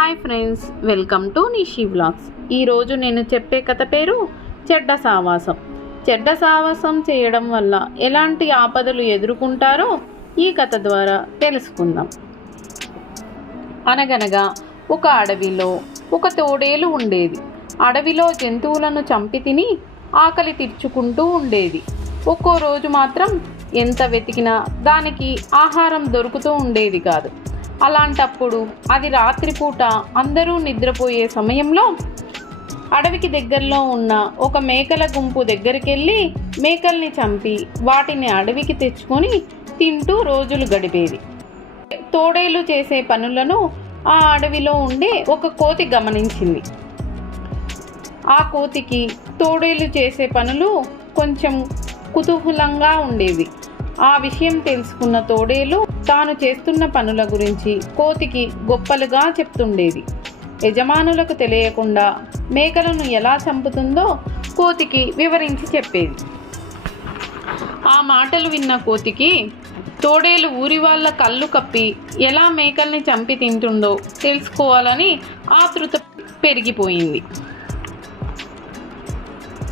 Hi friends, welcome to Nishi vlogs. ఈరోజు నేను చెప్పే కథ పేరు చెడ్డ సావాసం. చెడ్డ సావాసం చేయడం వల్ల ఎలాంటి ఆపదలు ఎదుర్కొంటారో ఈ కథ ద్వారా తెలుసుకుందాం. అనగనగా ఒక అడవిలో ఒక తోడేలు ఉండేది. అడవిలో జంతువులను చంపి తిని ఆకలి తీర్చుకుంటూ ఉండేది. ఒక్కో రోజు మాత్రం ఎంత వెతికినా దానికి ఆహారం దొరుకుతూ ఉండేది కాదు. అలాంటప్పుడు అది రాత్రిపూట అందరూ నిద్రపోయే సమయంలో అడవికి దగ్గరలో ఉన్న ఒక మేకల గుంపు దగ్గరికి వెళ్ళి మేకల్ని చంపి వాటిని అడవికి తెచ్చుకొని తింటూ రోజులు గడిపేది. తోడేలు చేసే పనులను ఆ అడవిలో ఉండే ఒక కోతి గమనించింది. ఆ కోతికి తోడేలు చేసే పనులు కొంచెం కుతూహలంగా ఉండేవి. ఆ విషయం తెలుసుకున్న తోడేలు తాను చేస్తున్న పనుల గురించి కోతికి గొప్పలుగా చెప్తుండేది. యజమానులకు తెలియకుండా మేకలను ఎలా చంపుతుందో కోతికి వివరించి చెప్పేది. ఆ మాటలు విన్న కోతికి తోడేలు ఊరి వాళ్ళ కళ్ళు కప్పి ఎలా మేకల్ని చంపి తింటుందో తెలుసుకోవాలని ఆతృత పెరిగిపోయింది.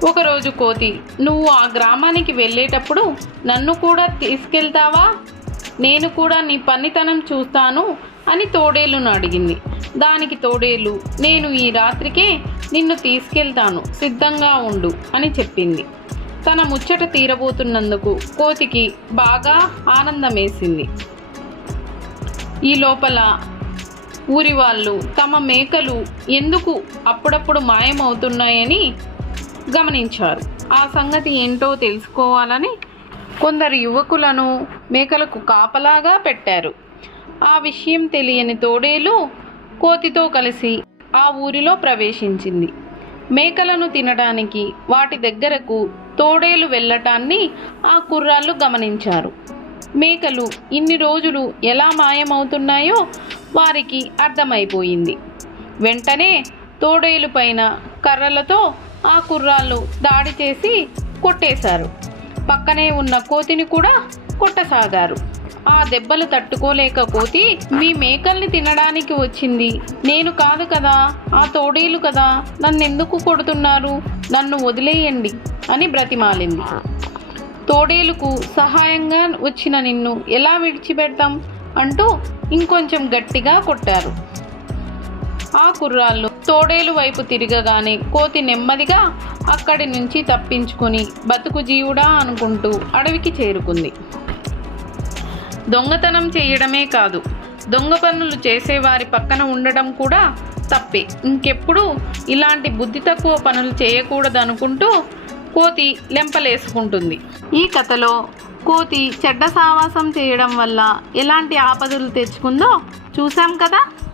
ఒకరోజు కోతి, నువ్వు ఆ గ్రామానికి వెళ్ళేటప్పుడు నన్ను కూడా తీసుకెళ్తావా? నేను కూడా నీ పనితనం చూస్తాను అని తోడేలును అడిగింది. దానికి తోడేలు, నేను ఈ రాత్రికే నిన్ను తీసుకెళ్తాను, సిద్ధంగా ఉండు అని చెప్పింది. తన ముచ్చట తీరబోతున్నందుకు కోతికి బాగా ఆనందమేసింది. ఈ లోపల ఊరి వాళ్ళు తమ మేకలు ఎందుకు అప్పుడప్పుడు మాయమవుతున్నాయని గమనించారు. ఆ సంగతి ఏంటో తెలుసుకోవాలని కొందరు యువకులను మేకలకు కాపలాగా పెట్టారు. ఆ విషయం తెలియని తోడేలు కోతితో కలిసి ఆ ఊరిలో ప్రవేశించింది. మేకలను తినడానికి వాటి దగ్గరకు తోడేలు వెళ్ళటాన్ని ఆ కుర్రాళ్ళు గమనించారు. మేకలు ఇన్ని రోజులు ఎలా మాయమవుతున్నాయో వారికి అర్థమైపోయింది. వెంటనే తోడేలు పైన కర్రలతో ఆ కుర్రాళ్ళు దాడి చేసి కొట్టేశారు. పక్కనే ఉన్న కోతిని కూడా కొట్టసాగారు. ఆ దెబ్బలు తట్టుకోలేక కోతి, మీ మేకల్ని తినడానికి వచ్చింది నేను కాదు కదా, ఆ తోడేలు కదా, నన్నెందుకు కొడుతున్నారు, నన్ను వదిలేయండి అని బ్రతిమాలింది. తోడేలుకు సహాయంగా వచ్చిన నిన్ను ఎలా విడిచిపెడతాం అంటూ ఇంకొంచెం గట్టిగా కొట్టారు. ఆ కుర్రాళ్ళు తోడేలు వైపు తిరగగానే కోతి నెమ్మదిగా అక్కడి నుంచి తప్పించుకొని బతుకు జీవుడా అనుకుంటూ అడవికి చేరుకుంది. దొంగతనం చేయడమే కాదు, దొంగ పనులు చేసేవారి పక్కన ఉండడం కూడా తప్పే. ఇంకెప్పుడు ఇలాంటి బుద్ధి తక్కువ పనులు చేయకూడదనుకుంటూ కోతి లెంపలేసుకుంటుంది. ఈ కథలో కోతి చెడ్డ సావాసం చేయడం వల్ల ఎలాంటి ఆపదలు తెచ్చుకుందో చూసాం కదా.